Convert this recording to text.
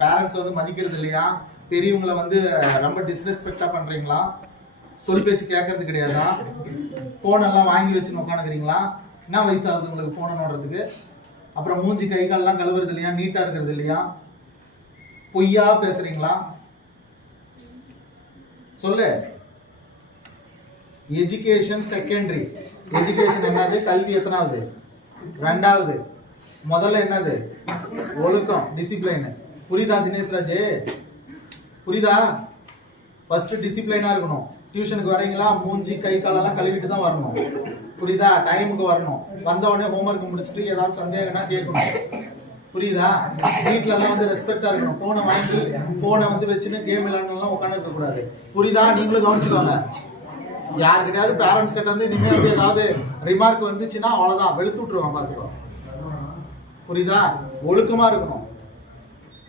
Parents வந்து மதிக்கிறது இல்லையா? பெரியவங்களை வந்து ரொம்ப டிஸ்ரெஸ்பெக்டா பண்றீங்களா? சொல் பேச்சு கேட்கறது கிடையாதா? போன் எல்லாம் வாங்கி வச்சுன்னு உட்காந்துக்கிறீங்களா? என்ன வயசு ஆகுது உங்களுக்கு போனை நோடுறதுக்கு? அப்புறம் மூஞ்சி கை கால்லாம் கழுவுறது இல்லையா? நீட்டா இருக்கிறது இல்லையா? பொய்யா பேசுறீங்களா? சொல்லு. Education secondary. எஜுகேஷன் என்னது? கல்வி எத்தனாவது? ரெண்டாவது. முதல்ல என்னது? ஒழுக்கம், டிசிப்ளைன். புரியுதா தினேஷ் ராஜ்? புரியுதா? ஃபர்ஸ்ட் டிசிப்ளைனா இருக்கணும். டியூஷனுக்கு வரீங்களா, மூஞ்சி கை காலெல்லாம் கழுவிட்டு தான் வரணும். புரியுதா? டைமுக்கு வரணும். வந்த உடனே ஹோம்ஒர்க் முடிச்சுட்டு ஏதாவது சந்தேகம்னா கேட்கணும். புரியுதா? வீட்டுல எல்லாம் வந்து ரெஸ்பெக்டா இருக்கணும். போனை வாங்கி போனை வந்து வச்சுன்னு கேம் விளையாடலாம் உட்காந்து இருக்க கூடாது. புரியுதா? நீங்களும் கவனிச்சுக்கோங்க. யாருக்கிட்டையாவது பேரண்ட்ஸ் கிட்ட வந்து இனிமே வந்து ஏதாவது ரிமார்க் வந்துச்சுன்னா அவ்வளவுதான், வெளுத்து விட்டுருவான். பாத்துக்கோ. புரியுதா? ஒழுக்கமா இருக்கணும்.